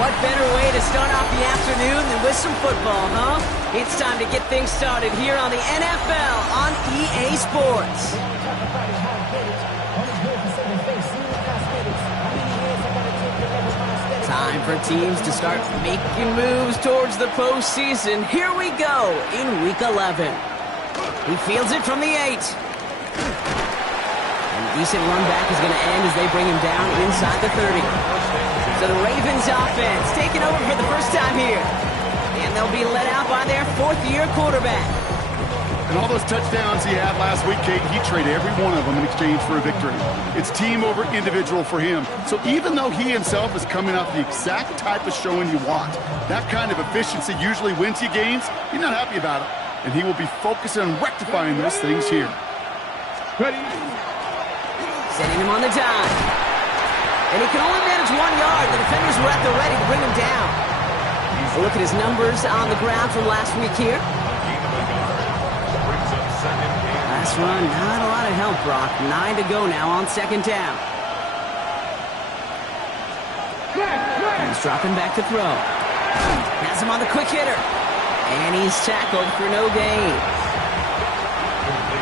What better way to start off the afternoon than with some football, huh? It's time to get things started here on the NFL on EA Sports. Time for teams to start making moves towards the postseason. Here we go in Week 11. He fields it from the 8. And a decent run back is going to end as they bring him down inside the 30. So the Ravens offense taking over for the first time here. And they'll be led out by their fourth-year quarterback. And all those touchdowns he had last week, Kate, he traded every one of them in exchange for a victory. It's team over individual for him. So even though he himself is coming off the exact type of showing you want, that kind of efficiency usually wins you games, you're not happy about it. And he will be focusing on rectifying those things here. Ready. Setting him on the dime. And he can only manage 1 yard. The defenders were at the ready to bring him down. A look at his numbers on the ground from last week here. Last run, not a lot of help, Brock. 9 to go now on second down. He's dropping back to throw. Has him on the quick hitter. And he's tackled for no gain.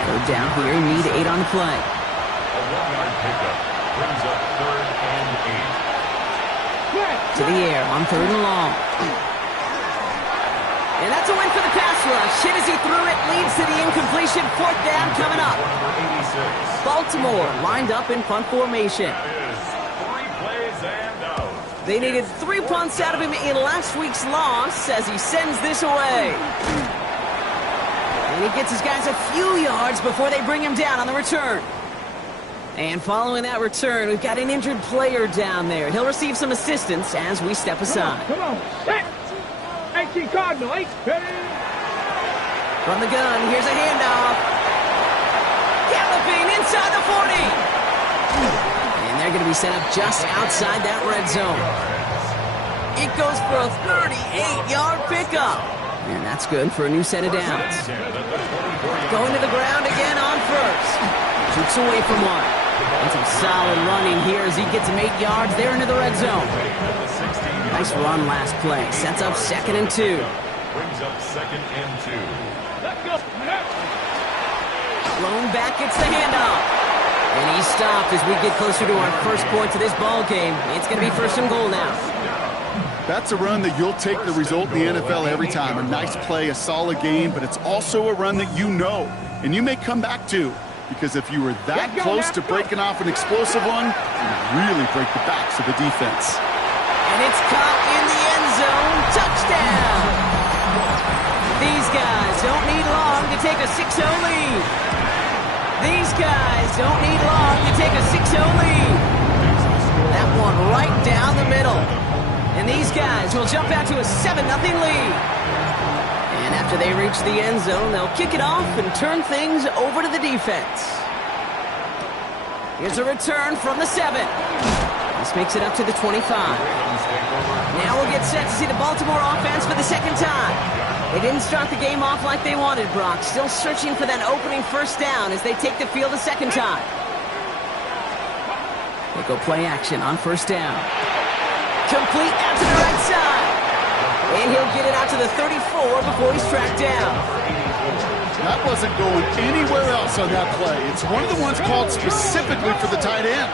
Third down here, need 8 on the play. A 1-yard pickup brings up 3rd and 8. To the air on 3rd and long. And that's a win for the pass rush. Hit as he threw it, leads to the incompletion. 4th down coming up. Baltimore lined up in punt formation. They needed 3 punts out of him in last week's loss as he sends this away. And he gets his guys a few yards before they bring him down on the return. And following that return, we've got an injured player down there. He'll receive some assistance as we step aside. Come on. 18 Cardinal, 8. From the gun, here's a handoff. Galloping inside the 40. And they're going to be set up just outside that red zone. It goes for a 38-yard pickup. And that's good for a new set of downs. Going to the ground again on first. Shoots away from one. And some solid running here as he gets him 8 yards there into the red zone. Nice run last play. Sets up 2nd and 2. Brings up 2nd and 2. Blown back gets the handoff. And he's stopped as we get closer to our first point to this ball game. It's going to be 1st and goal now. That's a run that you'll take the result in the NFL every time. A nice play, a solid game, but it's also a run that you know and you may come back to. Because if you were that close to breaking off an explosive one, you really break the backs of the defense. And it's caught in the end zone. Touchdown! These guys don't need long to take a 6-0 lead. These guys don't need long to take a 6-0 lead. That one right down the middle. And these guys will jump out to a 7-0 lead. And after they reach the end zone, they'll kick it off and turn things over to the defense. Here's a return from the 7. This makes it up to the 25. Now we'll get set to see the Baltimore offense for the 2nd time. They didn't start the game off like they wanted, Brock. Still searching for that opening 1st down as they take the field a 2nd time. They go play action on 1st down. Complete out to the right side. And he'll get it out to the 34 before he's tracked down. That wasn't going anywhere else on that play. It's one of the ones called specifically for the tight end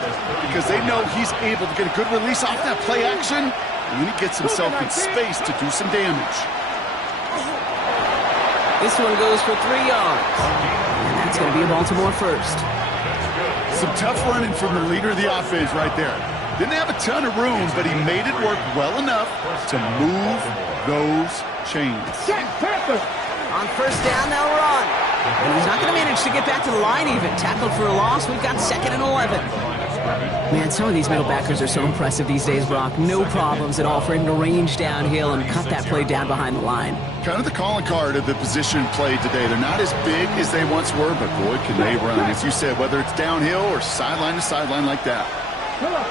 because they know he's able to get a good release off that play action, and then he gets himself in space to do some damage. This one goes for 3 yards. And that's going to be a Baltimore 1st. Some tough running from the leader of the offense right there. Didn't have a ton of room, but he made it work well enough to move those chains. On 1st down, they'll run. And he's not going to manage to get back to the line even. Tackled for a loss. We've got 2nd and 11. Man, some of these middle backers are so impressive these days, Brock. No problems at all for him to range downhill and cut that play down behind the line. Kind of the calling card of the position played today. They're not as big as they once were, but boy, can they run. As you said, whether it's downhill or sideline to sideline like that. Come on.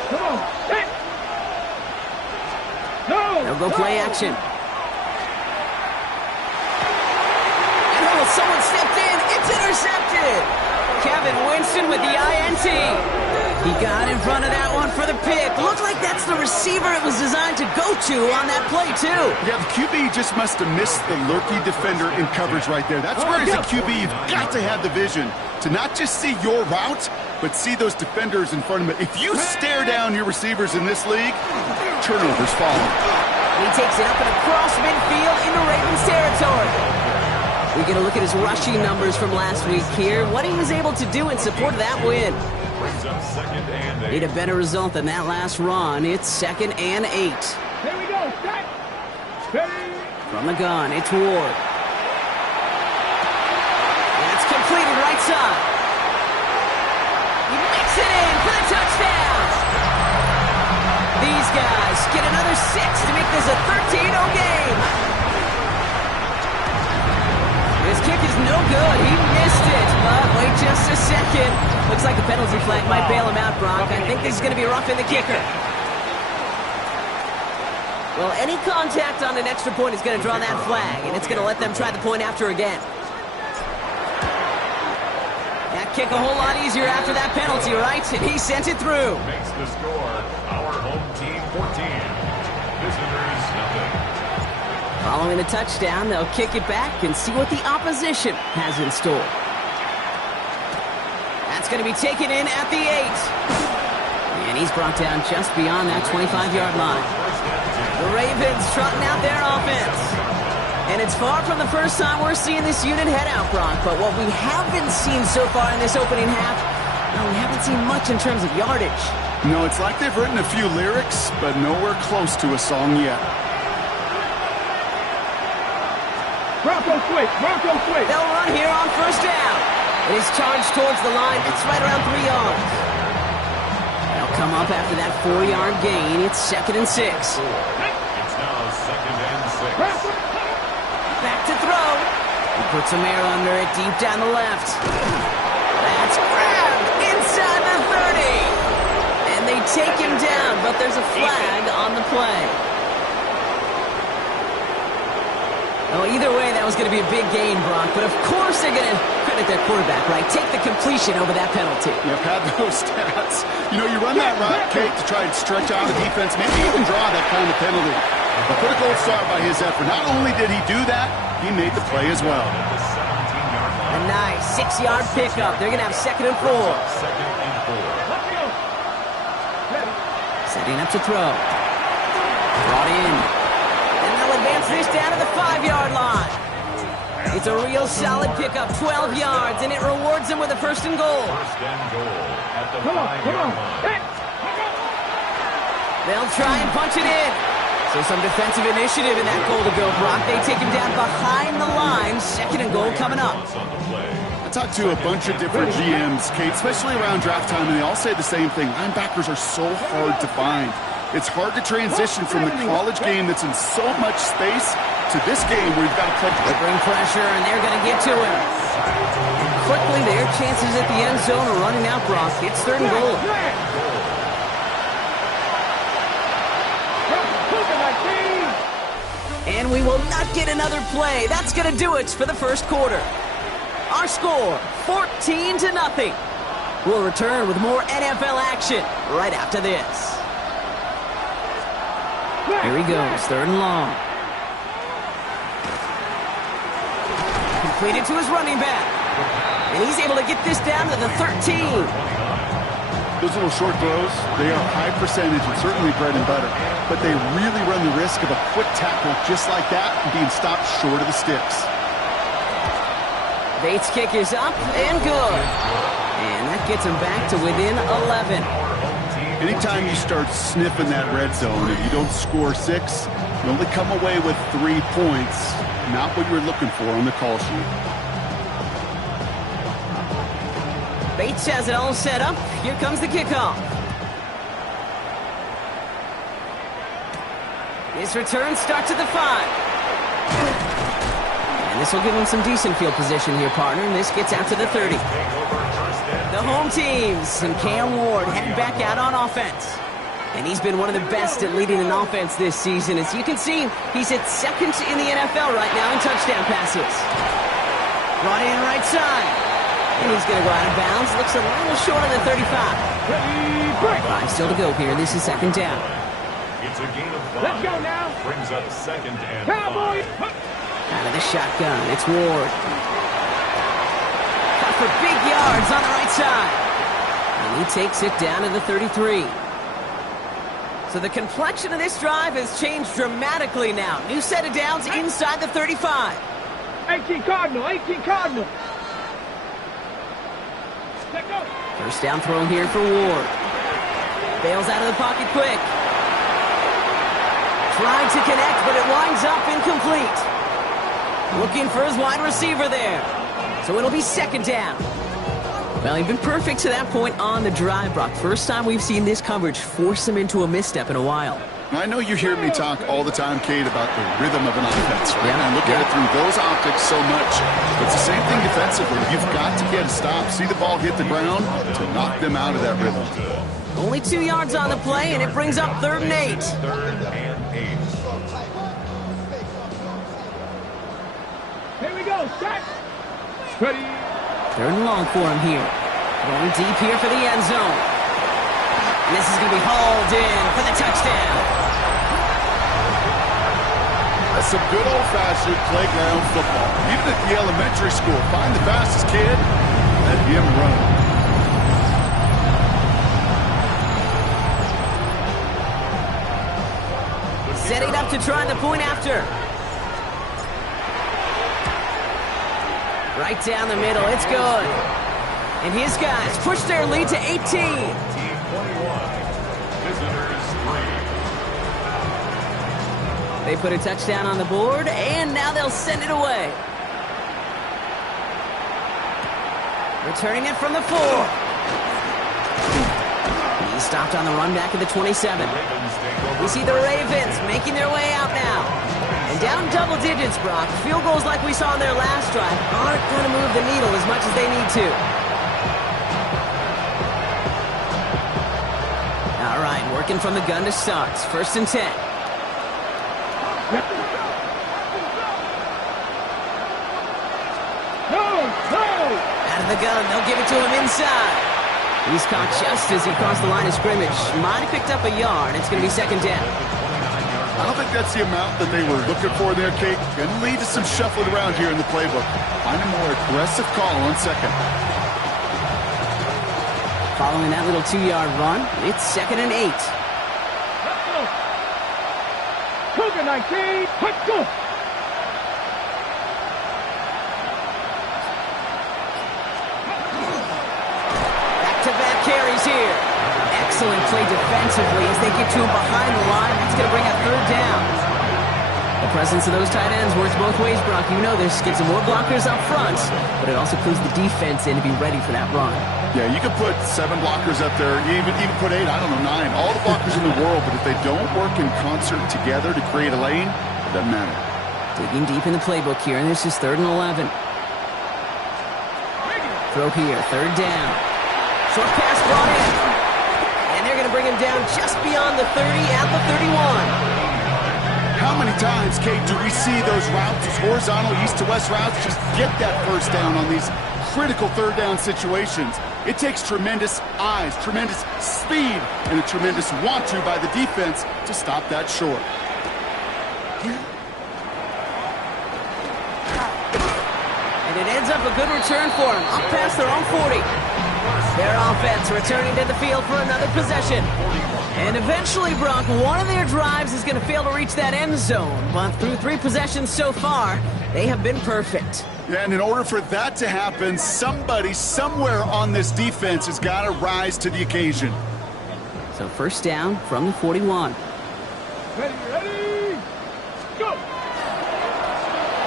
Hey. They'll go play action. And someone stepped in. It's intercepted. Kevin Winston with the INT. He got in front of that one for the pick. Looked like that's the receiver it was designed to go to on that play, too. Yeah, the QB just must have missed the lurky defender in coverage right there. That's where, as a QB, you've got to have the vision to not just see your route, but see those defenders in front of it. If you stare down your receivers in this league, turnovers follow. He takes it up and across midfield into Ravens territory. We get a look at his rushing numbers from last week here. What he was able to do in support of that win. Brings up 2nd and 8. Need a better result than that last run. It's 2nd and 8. Here we go. Set. Ready. From the gun, it's Ward. That's completed right side. He makes it in for the touchdown. These guys get another 6 to make this a 13-0 game. His kick is no good. He missed it, but wait just a second. Looks like the penalty flag might bail him out, Brock. I think this is going to be roughing the kicker. Well, any contact on an extra point is going to draw that flag, and it's going to let them try the point after again. That kick a whole lot easier after that penalty, right? And he sent it through. Makes the score our home team 14. Visitors nothing. Following the touchdown, they'll kick it back and see what the opposition has in store. That's going to be taken in at the 8. And he's brought down just beyond that 25-yard line. The Ravens trotting out their offense. And it's far from the first time we're seeing this unit head out, Brock. But what we haven't seen so far in this opening half, well, we haven't seen much in terms of yardage. No, it's like they've written a few lyrics, but nowhere close to a song yet. Bronco switch. Bronco switch. They'll run here on first down. It is charged towards the line. It's right around 3 yards. They'll come up after that 4-yard gain. It's 2nd and 6. It's now 2nd and 6. Back to throw. He puts some air under it deep down the left. That's grabbed inside the 30. And they take him down, but there's a flag on the play. Oh, either way, that was going to be a big gain, Brock. But of course they're going to credit their quarterback, right? Take the completion over that penalty. Yep, had those stats. You know, you run that route, Kate, to try and stretch out the defense, maybe even draw that kind of penalty. But put a gold star by his effort. Not only did he do that, he made the play as well. A nice 6-yard pickup. They're going to have 2nd and 4. 2nd and 4. Setting up to throw. Brought in. And they'll advance this down to the 5-yard line. It's a real solid pickup, 12 yards, and it rewards them with a 1st and goal. 1st and goal at the Come on. 5-yard line. They'll try and punch it in. So some defensive initiative in that goal to go, Brock. They take him down behind the line. 2nd and goal coming up. On the play. I talked to a bunch of different GMs, Kate, especially around draft time, and they all say the same thing. Linebackers are so hard to find. It's hard to transition from the college game that's in so much space to this game where you've got to play. They bring pressure, and they're going to get to him. Quickly, their chances at the end zone are running out, Brock. It's 3rd and goal. And we will not get another play. That's going to do it for the first quarter. Our score, 14-0. We'll return with more NFL action right after this. Here he goes, 3rd and long. Completed to his running back. And he's able to get this down to the 13. Those little short throws, they are high percentage and certainly bread and butter. But they really run the risk of a quick tackle just like that and being stopped short of the sticks. Bates' kick is up and good. And that gets him back to within 11. Anytime you start sniffing that red zone, if you don't score 6, you only come away with 3 points. Not what you're looking for on the call sheet. Bates has it all set up. Here comes the kickoff. This return starts at the 5. And this will give him some decent field position here, partner. And this gets out to the 30. The home teams and Cam Ward headed back out on offense. And he's been one of the best at leading an offense this season. As you can see, he's at 2nd in the NFL right now in touchdown passes. Brought in right side. And he's going to go out of bounds. Looks a little short of the 35. Ready, break. 5 still to go here. This is second down. It's a gain of 5. Let's go now. Brings up second and Cowboys. 5. Out of the shotgun, it's Ward. Got for big yards on the right side. And he takes it down to the 33. So the complexion of this drive has changed dramatically now. New set of downs inside the 35. 18 Cardinal, 18 Cardinal. Let go. First down throw here for Ward. Bails out of the pocket quick. Trying to connect, but it winds up incomplete. Looking for his wide receiver there. So it'll be second down. Well, he'd been perfect to that point on the drive, Brock. First time we've seen this coverage force him into a misstep in a while. I know you hear me talk all the time, Kate, about the rhythm of an offense, right? Yeah. And I look at it through those optics so much. It's the same thing defensively. You've got to get a stop, see the ball hit the ground to knock them out of that rhythm. Only 2 yards on the play, and it brings up 3rd and 8. 3rd and 8. Here we go. Set. Ready. 3rd and long for him here. Going deep here for the end zone. And this is going to be hauled in for the touchdown. That's some good old-fashioned playground football. Even at the elementary school, find the fastest kid, let him run. Setting up to try the point after. Right down the middle, it's good. And his guys push their lead to 18. Team 21. Visitors 3. They put a touchdown on the board, and now they'll send it away. Returning it from the 4. He's stopped on the run back at the 27. We see the Ravens making their way out now. And down double digits, Brock. Field goals like we saw in their last drive aren't going to move the needle as much as they need to. All right, working from the gun to start. 1st and 10. No. Out of the gun, they'll give it to him inside. He's caught just as he crossed the line of scrimmage. Might have picked up a yard. It's going to be second down. I don't think that's the amount that they were looking for there, Kate. Going to lead to some shuffling around here in the playbook. Find a more aggressive call on second. Following that little 2-yard run, it's 2nd and 8. Let's go. Cougar 19. Let's go. Back-to-back carries here. Excellent play defensively as they get to him behind the line. That's going to bring up 3rd down. The presence of those tight ends works both ways, Brock. You know this. Get some more blockers up front, but it also clues the defense in to be ready for that run. Yeah, you could put 7 blockers up there, even put 8, I don't know, 9. All the blockers in the world, but if they don't work in concert together to create a lane, it doesn't matter. Digging deep in the playbook here, and this is 3rd and 11. Throw here, 3rd down. Short pass brought in. And they're going to bring him down just beyond the 30 at the 31. How many times, Kate, do we see those routes, those horizontal east-to-west routes, just get that first down on these critical 3rd down situations? It takes tremendous eyes, tremendous speed, and a tremendous want-to by the defense to stop that short. And it ends up a good return for him, up past their own 40. Their offense returning to the field for another possession. And eventually, Brock, one of their drives is going to fail to reach that end zone. But through 3 possessions so far, they have been perfect. Yeah, and in order for that to happen, somebody, somewhere on this defense has got to rise to the occasion. So 1st down from the 41. Ready. Go.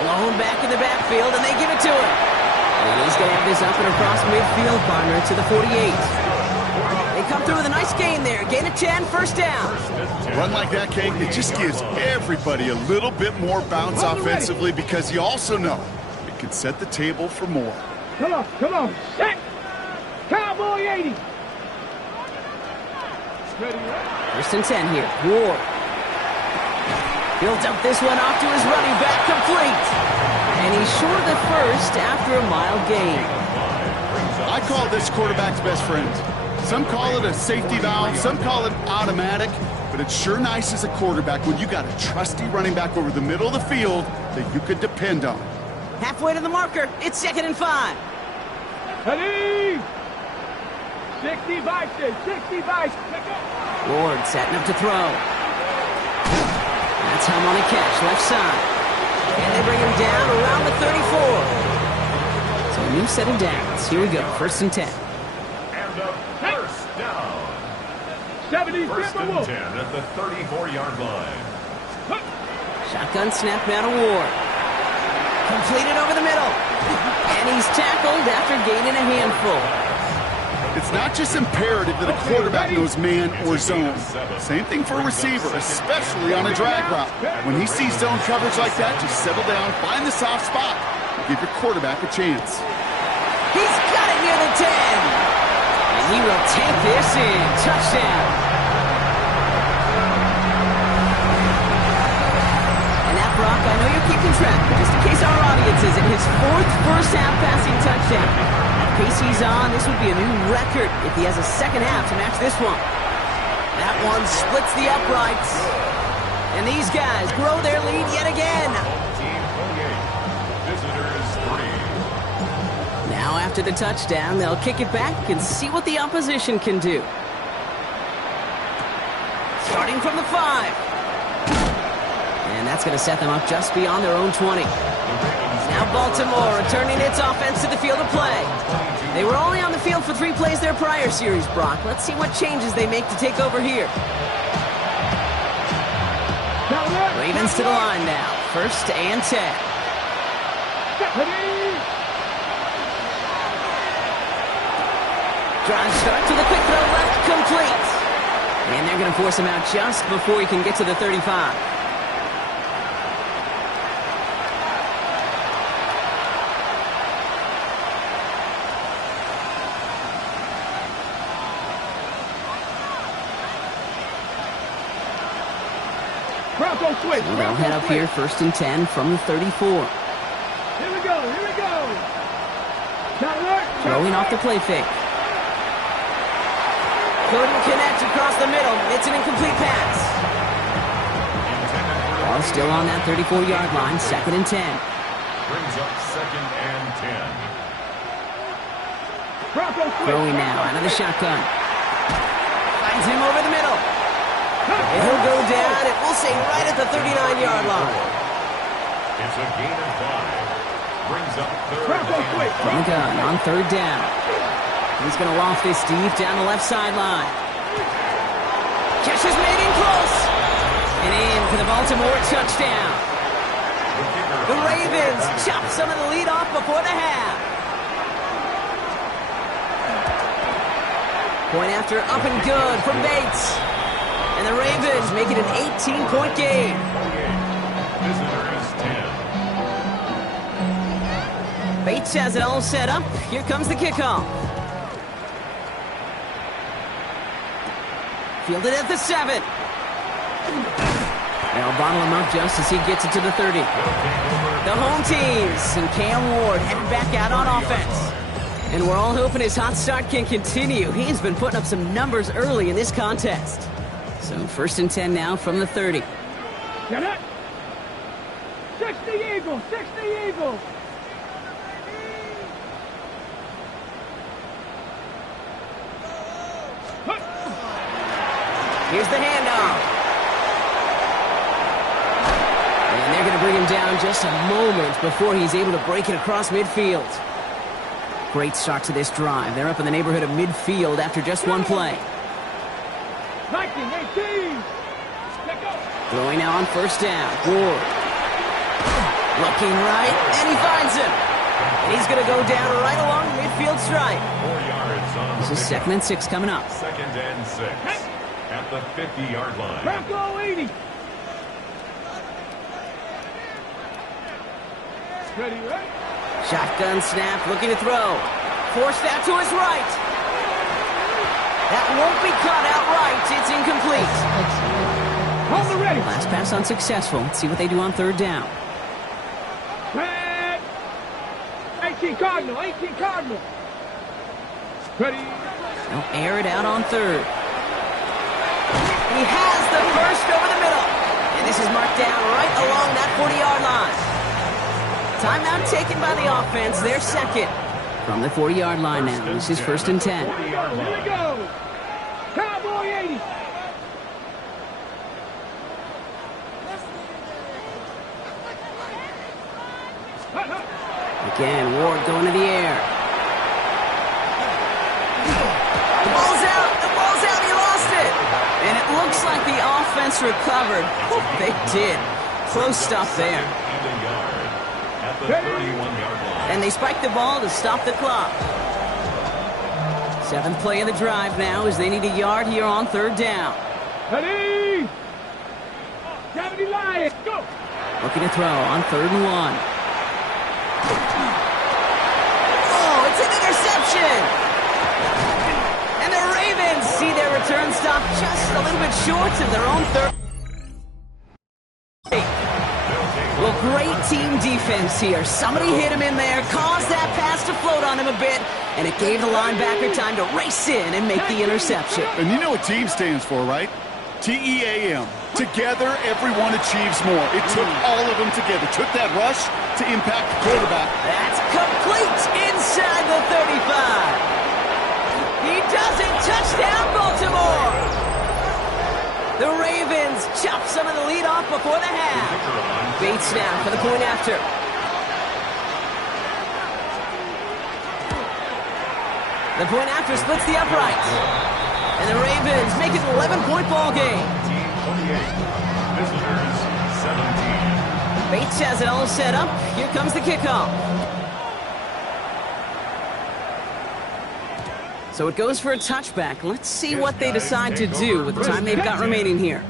Alone back in the backfield, and they give it to him. And he's going to have this up and across midfield, partner, to the 48. They come through with a nice gain there. Gain of 10, 1st down. Run like that, Kate, it just gives everybody a little bit more bounce offensively because you also know it can set the table for more. Come on. Set. Cowboy 80. Ready. 1st and 10 here. Ward. Built up this one off to his running back, complete. And he's short of the 1st after a mild gain. I call this quarterback's best friend. Some call it a safety valve, some call it automatic, but it's sure nice as a quarterback when you got a trusty running back over the middle of the field that you could depend on. Halfway to the marker. It's 2nd and 5. Ready? 65, 65. Ward setting up to throw. That's him on the catch, left side. And they bring him down around the 34. So a new set of downs. Here we go, 1st and 10. And a first down. 70, First and 10 at the 34-yard line. Shotgun snap now to Ward. Completed over the middle. And he's tackled after gaining a handful. It's not just imperative that a quarterback knows man or zone. Same thing for a receiver, especially on a drag route. When he sees zone coverage like that, just settle down, find the soft spot, and give your quarterback a chance. He's got it near the 10. And he will take this in. Touchdown. And that, Brock, I know you're keeping track, but just in case our audience isn't, his 4th first-half passing touchdown. Pace he's on, this would be a new record if he has a second half to match this one. That one splits the uprights. And these guys grow their lead yet again. Team 28. Visitors 3. Now after the touchdown, they'll kick it back and see what the opposition can do. Starting from the 5. And that's going to set them up just beyond their own 20. Now Baltimore returning its offense to the field of play. They were only on the field for 3 plays their prior series, Brock. Let's see what changes they make to take over here. Ravens to the line now. 1st and 10. Drive start to the quick throw left, complete. And they're going to force him out just before he can get to the 35. They'll head up here, 1st and 10 from the 34. Here we go, here we go. Throwing off the play fake. Couldn't connect across the middle. It's an incomplete pass. Ball still on that 34-yard line, 2nd and 10. Brings up 2nd and 10. Throwing now out of the shotgun. Finds him over the middle. And he'll go down, and we'll say right at the 39-yard line. It's a gain of 5. Brings up 3rd and 5. From the gun on 3rd down. He's going to loft this deep down the left sideline. Catch is made in close. And in for the Baltimore touchdown. The Ravens chop some of the lead off before the half. Point after up and good from Bates. And the Ravens make it an 18-point game. Visitors 10. Bates has it all set up. Here comes the kickoff. Fielded at the 7. They'll bottle him up just as he gets it to the 30. The home teams and Cam Ward headed back out on offense. And we're all hoping his hot start can continue. He's been putting up some numbers early in this contest. So 1st and 10 now from the 30. Get it. 60 Eagles, 60 Eagles. Here's the handoff. And they're going to bring him down just a moment before he's able to break it across midfield. Great start to this drive. They're up in the neighborhood of midfield after just one play. 19-18. Throwing now on 1st down. Ward. Looking right, and he finds him. And he's going to go down right along the midfield stripe. 4 yards on This is 2nd and 6 coming up. 2nd and 6. At the 50-yard line. Bronco 80. Ready, ready? Shotgun snap, looking to throw. Forced that to his right. That won't be caught outright. It's incomplete. Hold the ready. Last pass unsuccessful. Let's see what they do on 3rd down. Red. 18 Cardinal, 18 Cardinal. Ready. They'll air it out on third. He has the first over the middle. And this is marked down right along that 40-yard line. Timeout taken by the offense. They're second. From the 40-yard line now. This is 1st and 10. Here we go. Cowboy 80. Again, Ward going to the air. The ball's out. The ball's out. He lost it. And it looks like the offense recovered. Oh, they did. Close stuff there. At the 31-yard line. And they spike the ball to stop the clock. 7th play of the drive now as they need a yard here on 3rd down. Ready. 70 Lions. Go. Looking to throw on 3rd and 1. Oh, it's an interception! And the Ravens see their return stop just a little bit short of their own third. Well, great team defense here. Somebody hit him in there, caused that pass to float on him a bit, and it gave the linebacker time to race in and make the interception. And you know what team stands for, right? T-E-A-M. Together, everyone achieves more. It took all of them together. Took that rush to impact the quarterback. That's complete inside the 35. He does it. Touchdown, Baltimore. The Ravens chop some of the lead off before the half. Bates now for the point after. The point after splits the uprights. And the Ravens make it an 11-point ball game. 28. Visitors 17. Bates has it all set up. Here comes the kickoff. So it goes for a touchback. Let's see what they decide to do with the time they've got remaining here.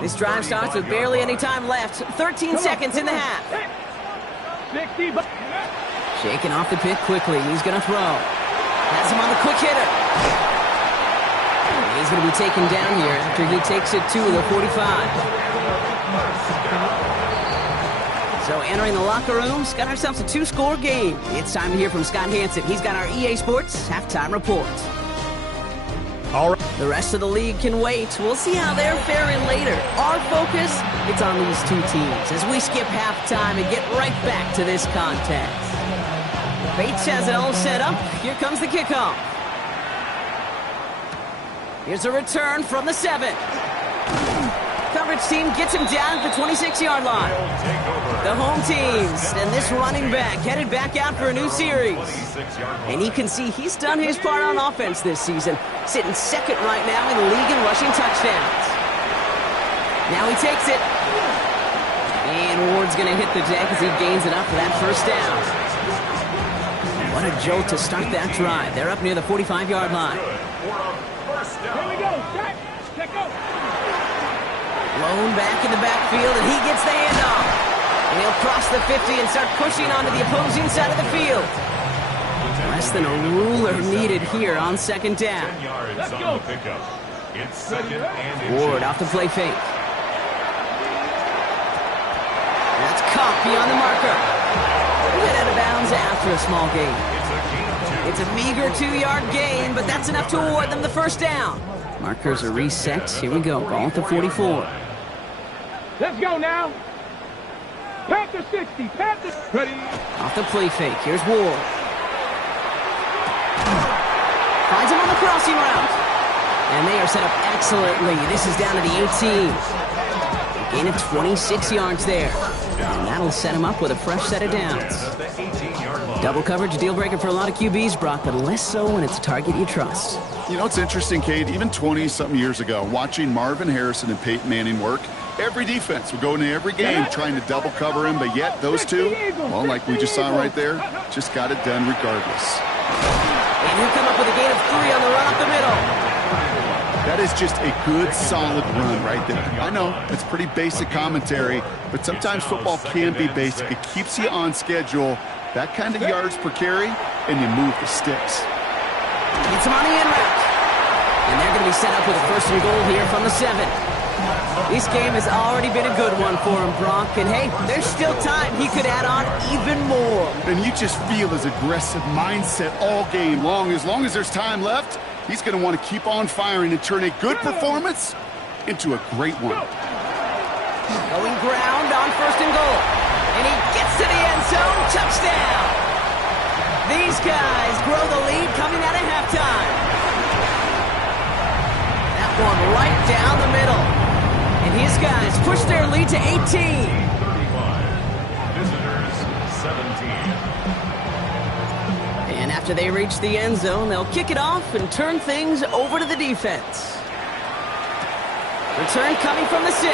This drive starts with barely any time left. 13 seconds in the half. 60. Shaking off the pick quickly. He's going to throw. Has him on the quick hitter. He's going to be taken down here after he takes it to the 45. So entering the locker room, got ourselves a 2-score game. It's time to hear from Scott Hansen. He's got our EA Sports halftime report. All right. The rest of the league can wait. We'll see how they're faring later. Our focus, it's on these two teams as we skip halftime and get right back to this contest. Bates has it all set up. Here comes the kickoff. Here's a return from the 7. Coverage team gets him down at the 26-yard line. The home teams and this running back headed back out for a new series. And you can see he's done his part on offense this season, sitting second right now in the league in rushing touchdowns. Now he takes it. And Ward's going to hit the deck as he gains it up for that first down. What a jolt to start that drive. They're up near the 45-yard line. Here we go. Set. Check out. Blown back in the backfield, and he gets the handoff. And he'll cross the 50 and start pushing onto the opposing side of the field. Less than a ruler needed here on 2nd down. 10 yards Let's on go. the pickup. It's 2nd and inches. Ward off the play fake. That's caught beyond the marker. Went out of bounds after a small gain. It's a meager 2-yard gain, but that's enough to award them the first down. Markers are reset. Here we go. Ball at the 44. Let's go now. Panther 60. Panther. Ready. Off the play fake. Here's Ward. Finds him on the crossing route. And they are set up excellently. This is down to the 18. Gain of 26 yards there. And that'll set him up with a fresh set of downs. Double coverage, deal breaker for a lot of QBs, Brock, but less so when it's a target you trust. You know, it's interesting, Cade, even 20-something years ago, watching Marvin Harrison and Peyton Manning work, every defense would go into every game trying to double cover him, but yet those two, well, like we just saw right there, just got it done regardless. And he'll come up with a gain of 3 on the run up the middle. That is just a good, solid run right there. I know, it's pretty basic commentary, but sometimes football can be basic. It keeps you on schedule, that kind of yards per carry, and you move the sticks. Gets him on the in route. And they're going to be set up with a 1st and goal here from the 7. This game has already been a good one for him, Brock. And hey, there's still time he could add on even more. And you just feel his aggressive mindset all game long. As long as there's time left, he's going to want to keep on firing and turn a good performance into a great one. Going ground on 1st and goal. And he gets to the end zone. Touchdown! These guys grow the lead coming out of halftime. That one right down the middle. And his guys push their lead to 18. 35. Visitors 17. And after they reach the end zone, they'll kick it off and turn things over to the defense. Return coming from the 6.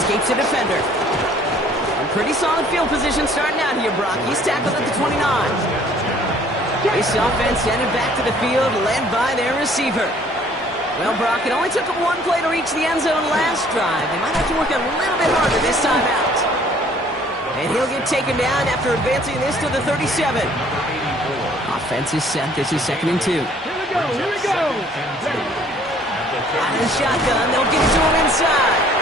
Escapes a defender. A pretty solid field position starting out here, Brock. He's tackled at the 29. This offense headed back to the field, led by their receiver. Well, Brock, it only took them one play to reach the end zone last drive. They might have to work a little bit harder this time out. And he'll get taken down after advancing this to the 37. Offense is set. This is 2nd and 2. Here we go, here we go. Out of the shotgun, they'll get it to him inside.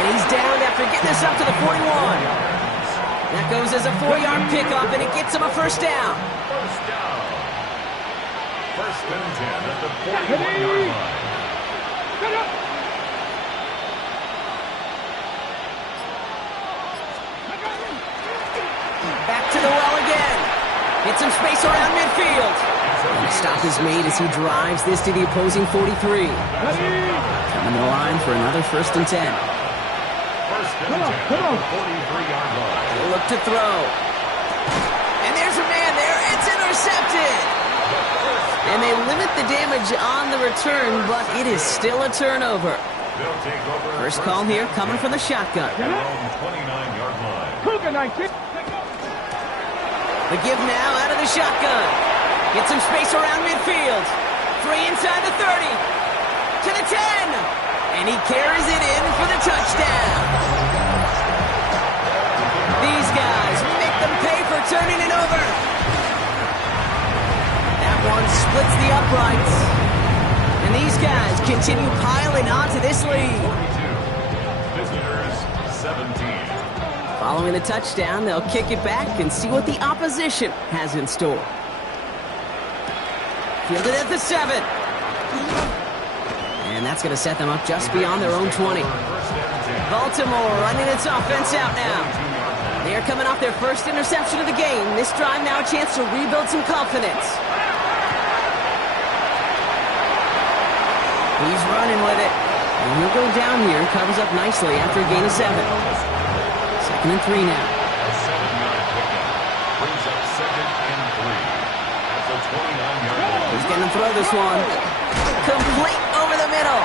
And he's down after getting this up to the 41. That goes as a 4-yard pickup, and it gets him a first down. First down. 1st and 10 at the 41-yard line. Get up. Back to the well again. Get some space around midfield. And the stop is made as he drives this to the opposing 43. Coming to the line for another 1st and 10. First and 10 at the 43-yard line. He'll look to throw. And there's a man there. It's intercepted. And they limit the damage on the return, but it is still a turnover. They'll take over. First call here coming from the shotgun. Their own 29-yard line. Cougar 19. The give now out of the shotgun. Get some space around midfield. 3 inside the 30. To the 10. And he carries it in for the touchdown. These guys make them pay for turning it over. That one splits the uprights. And these guys continue piling onto this lead. 42. Visitors 17. Following the touchdown, they'll kick it back and see what the opposition has in store. Fielded at the 7. And that's going to set them up just beyond their own 20. Baltimore running its offense out now. They are coming off their first interception of the game. This drive now a chance to rebuild some confidence. He's running with it. And he'll go down here and covers up nicely after a gain of 7. 2nd and 3 now. A 7-yard pickup brings up 2nd and 3 at the 29-yard line. He's going to throw this one. Complete over the middle.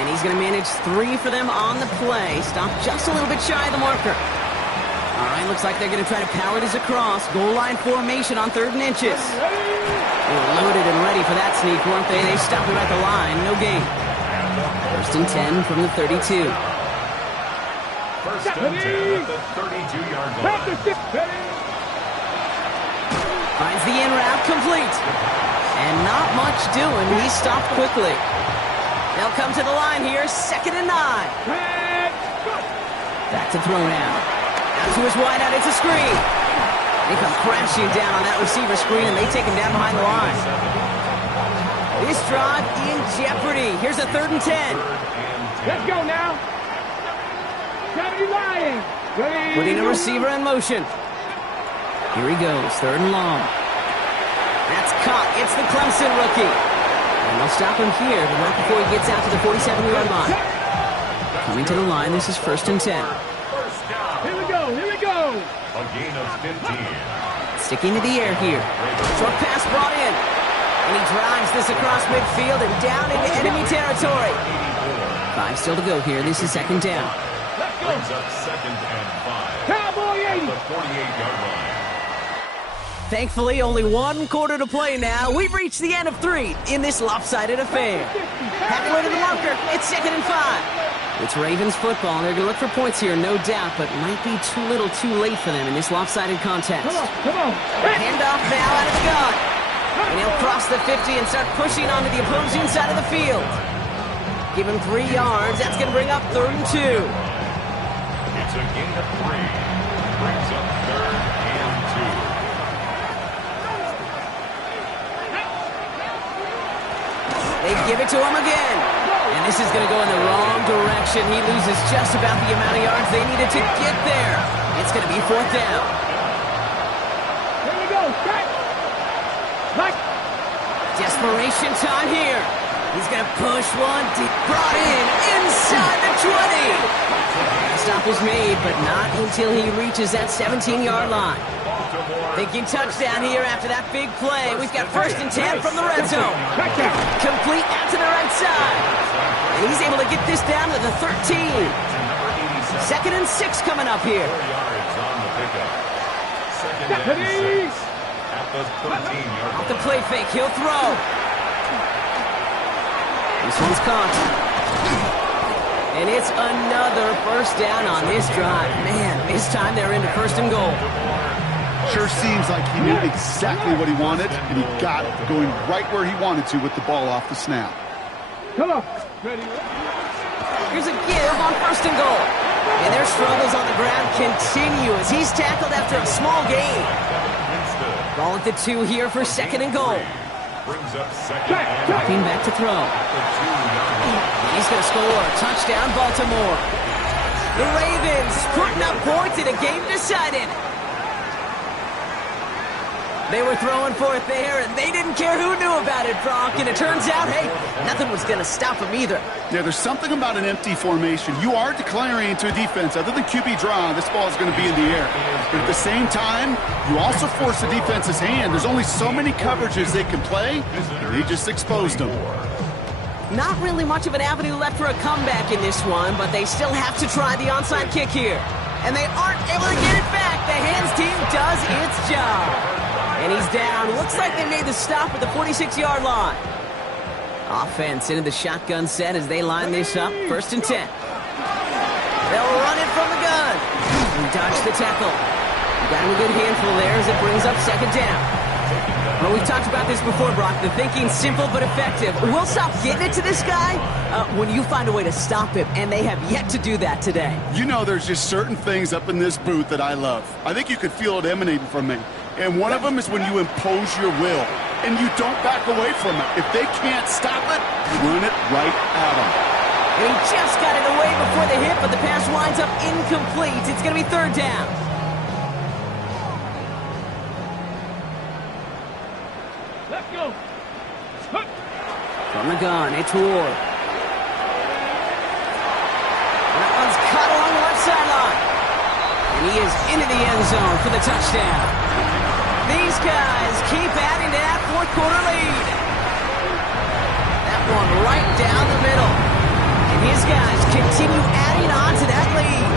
And he's going to manage 3 for them on the play. Stopped just a little bit shy of the marker. All right, looks like they're going to try to power this across. Goal line formation on 3rd and inches. They were loaded and ready for that sneak, weren't they? They stopped it at the line. No gain. 1st and 10 from the 32. 1st and 10 at the 32-yard line. Finds the in route complete. And not much doing. He stopped quickly. They'll come to the line here. 2nd and 9. Back to throw now. Out to his wideout. It's a screen. They come crashing down on that receiver screen, and they take him down behind the line. This drive in jeopardy. Here's a 3rd and 10. Let's go now. 70 Lions. Putting a receiver in motion. Here he goes. 3rd and long. That's caught. It's the Clemson rookie. And they'll stop him here, but not before he gets out to the 47-yard line. Coming to the line, this is 1st and 10. Here we go, here we go. A gain of 15. Sticking to the air here. Short pass brought in. And he drives this across midfield and down into enemy territory. 5 still to go here. This is 2nd down. Brings up 2nd and 5. Cowboy 80. The 48-yard line. Thankfully, only 1 quarter to play now. We've reached the end of 3 in this lopsided affair. Halfway to the marker. It's 2nd and 5. It's Ravens football. They're going to look for points here, no doubt, but might be too little too late for them in this lopsided contest. Come on. Handoff now out of the gun. And he'll cross the 50 and start pushing onto the opposing side of the field. Give him 3 yards. That's going to bring up 3rd and 2. It's a gain of 3. Brings up 3rd and 2. They give it to him again. And this is going to go in the wrong direction. He loses just about the amount of yards they needed to get there. It's going to be 4th down. Here we go. Back. Desperation time here. He's going to push one deep. Brought in inside the 20. Stop is made, but not until he reaches that 17-yard line. Thinking touchdown here after that big play. We've got 1st and 10 from the red zone. Complete out to the right side. And he's able to get this down to the 13. 2nd and 6 coming up here. 4 yards on the pickup. 2nd and 6 at the 13-yard line. Off the play fake, he'll throw. This one's caught. And it's another 1st down on this drive. Man, this time they're into 1st and goal. Sure seems like he knew exactly what he wanted, and he got it going right where he wanted to with the ball off the snap. Come on. Ready. Here's a give on 1st and goal. And their struggles on the ground continue as he's tackled after a small gain. Ball at the 2 here for 2nd and goal. Brings up 2nd and Dropping back to throw. He's going to score. Touchdown, Baltimore. The Ravens putting up points in a game decided. They were throwing for it there, and they didn't care who knew about it, Brock. And it turns out, hey, nothing was going to stop them either. Yeah, there's something about an empty formation. You are declaring to a defense, other than QB draw, this ball is going to be in the air. But at the same time, you also force the defense's hand. There's only so many coverages they can play, and they just exposed them. Not really much of an avenue left for a comeback in this one, but they still have to try the onside kick here. And they aren't able to get it back. The hands team does its job. And he's down. Looks like they made the stop at the 46-yard line. Offense into the shotgun set as they line this up. 1st and 10. They'll run it from the gun. And dodge the tackle. Got him a good handful there as it brings up 2nd down. Well, we've talked about this before, Brock. The thinking's simple but effective. We'll stop getting it to this guy when you find a way to stop him, and they have yet to do that today. You know, there's just certain things up in this booth that I love. I think you could feel it emanating from me. And one of them is when you impose your will, and you don't back away from it. If they can't stop it, you run it right at them. And he just got it away before the hit, but the pass winds up incomplete. It's going to be 3rd down. Let's go. From the gun, it's Ward. That one's caught along the left sideline. And he is into the end zone for the touchdown. These guys keep adding to that 4th quarter lead. That one right down the middle. And his guys continue adding on to that lead.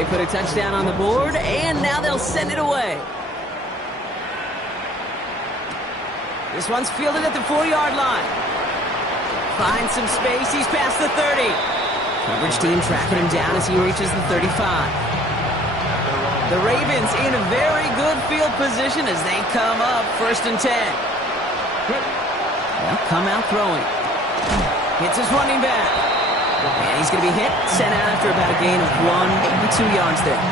They put a touchdown on the board, and now they'll send it away. This one's fielded at the 4-yard line. Finds some space. He's past the 30. Coverage team tracking him down as he reaches the 35. The Ravens in a very good field position as they come up 1st and 10. They'll come out throwing. Hits his running back. And he's going to be hit, sent out after about a gain of 1, maybe 2 yards there.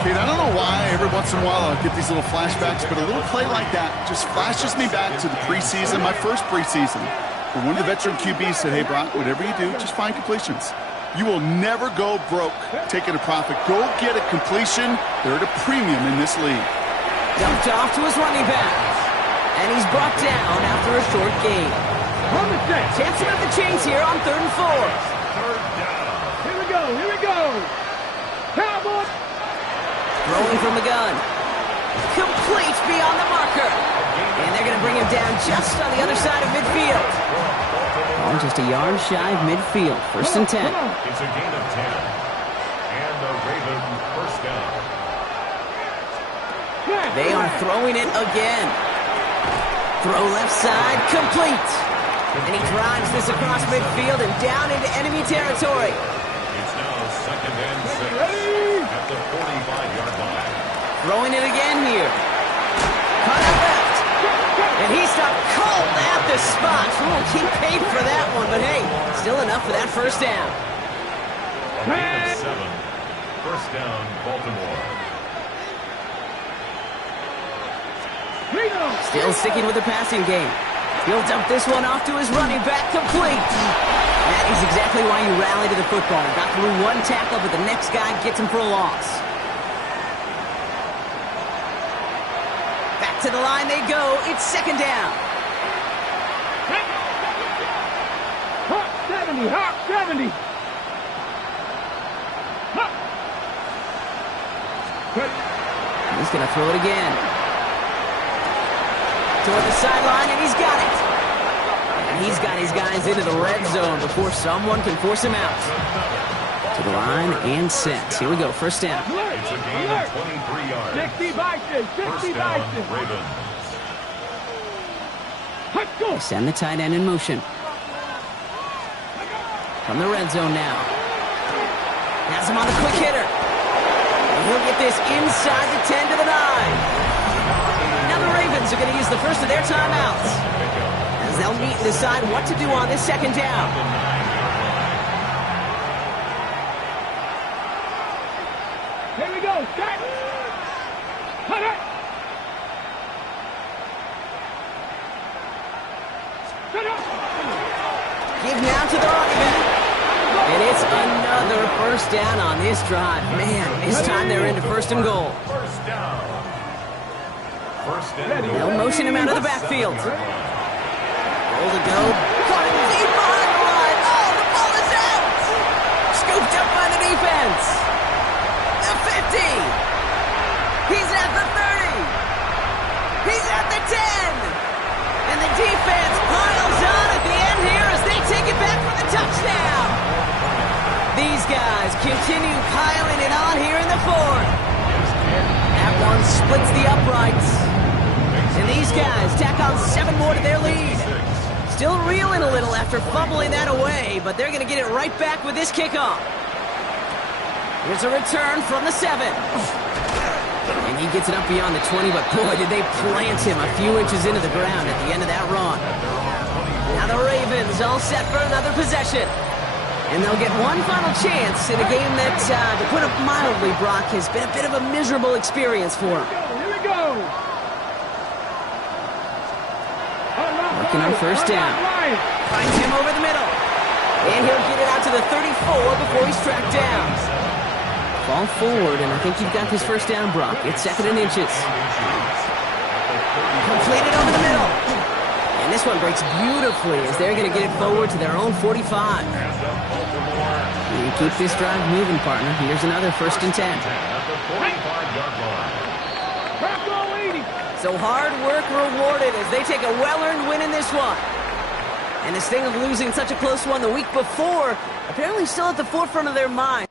Kate, I don't know why every once in a while I get these little flashbacks, but a little play like that just flashes me back to the preseason, my first preseason. When one of the veteran QBs said, hey, Brock, whatever you do, just find completions. You will never go broke taking a profit. Go get a completion. They're at a premium in this league. Dumped off to his running back. And he's brought down after a short gain. Chance to have the chains here on 3rd and 4. Here we go. Here we go. Cowboys. Throwing from the gun. Complete beyond the marker. And they're going to bring him down just on the other side of midfield. Oh, just a yard shy of midfield. 1st and 10. It's a gain of 10. And the Ravens 1st down. They are throwing it again. Throw left side, complete. And he drives this across midfield and down into enemy territory. It's now 2nd and 6 at the 45-yard line. Throwing it again here. Cut out left. And he stopped cold Nailed at the spot. Won't keep paid for that one, but hey, still enough for that first down. A gain of 7. First down, Baltimore. Still sticking with the passing game. He'll dump this one off to his running back, complete. That is exactly why you rally to the football. Got through one tackle, but the next guy gets him for a loss. Back to the line they go. It's second down. Hot 70, hot 70. Hot. He's going to throw it again. Toward the sideline, and he's got it. And he's got his guys into the red zone before someone can force him out. To the line and set. Here we go, first down. It's a gain of 23 yards. 60 Bison, 60 First down, Bison. Ravens. Let's go. Send the tight end in motion. From the red zone now. Has him on the quick hitter. And he'll get this inside the 10 to the 9. Now the Ravens are going to use the first of their timeouts as they'll meet and decide what to do on this second down. Here we go. Start. Cut it. Shut up. Give now to the running back. And it's another first down on this drive. Man, this time they're into first and goal. First down. First down. They'll motion him out of the backfield. Roll to go. Caught him deep behind the line. Oh, the ball is out. Scooped up by the defense. The 50. He's at the 30. He's at the 10. And the defense piles on at the end here as they take it back for the touchdown. These guys continue piling it on here in the fourth. That one splits the uprights. And these guys tack on 7 more to their lead. Still reeling a little after fumbling that away, but they're going to get it right back with this kickoff. Here's a return from the 7. And he gets it up beyond the 20, but boy, did they plant him a few inches into the ground at the end of that run. Now the Ravens all set for another possession. And they'll get one final chance in a game that, to put it mildly, Brock, has been a bit of a miserable experience for them. Here we go. Working on first down. Finds him over the middle. And he'll get it out to the 34 before he's tracked down. Fall forward, and I think you've got this first down, Brock. It's second and inches. Completed over the middle. And this one breaks beautifully as they're going to get it forward to their own 45. You keep this drive moving, partner. Here's another first and 10. So hard work rewarded as they take a well-earned win in this one. And this thing of losing such a close one the week before, apparently still at the forefront of their mind.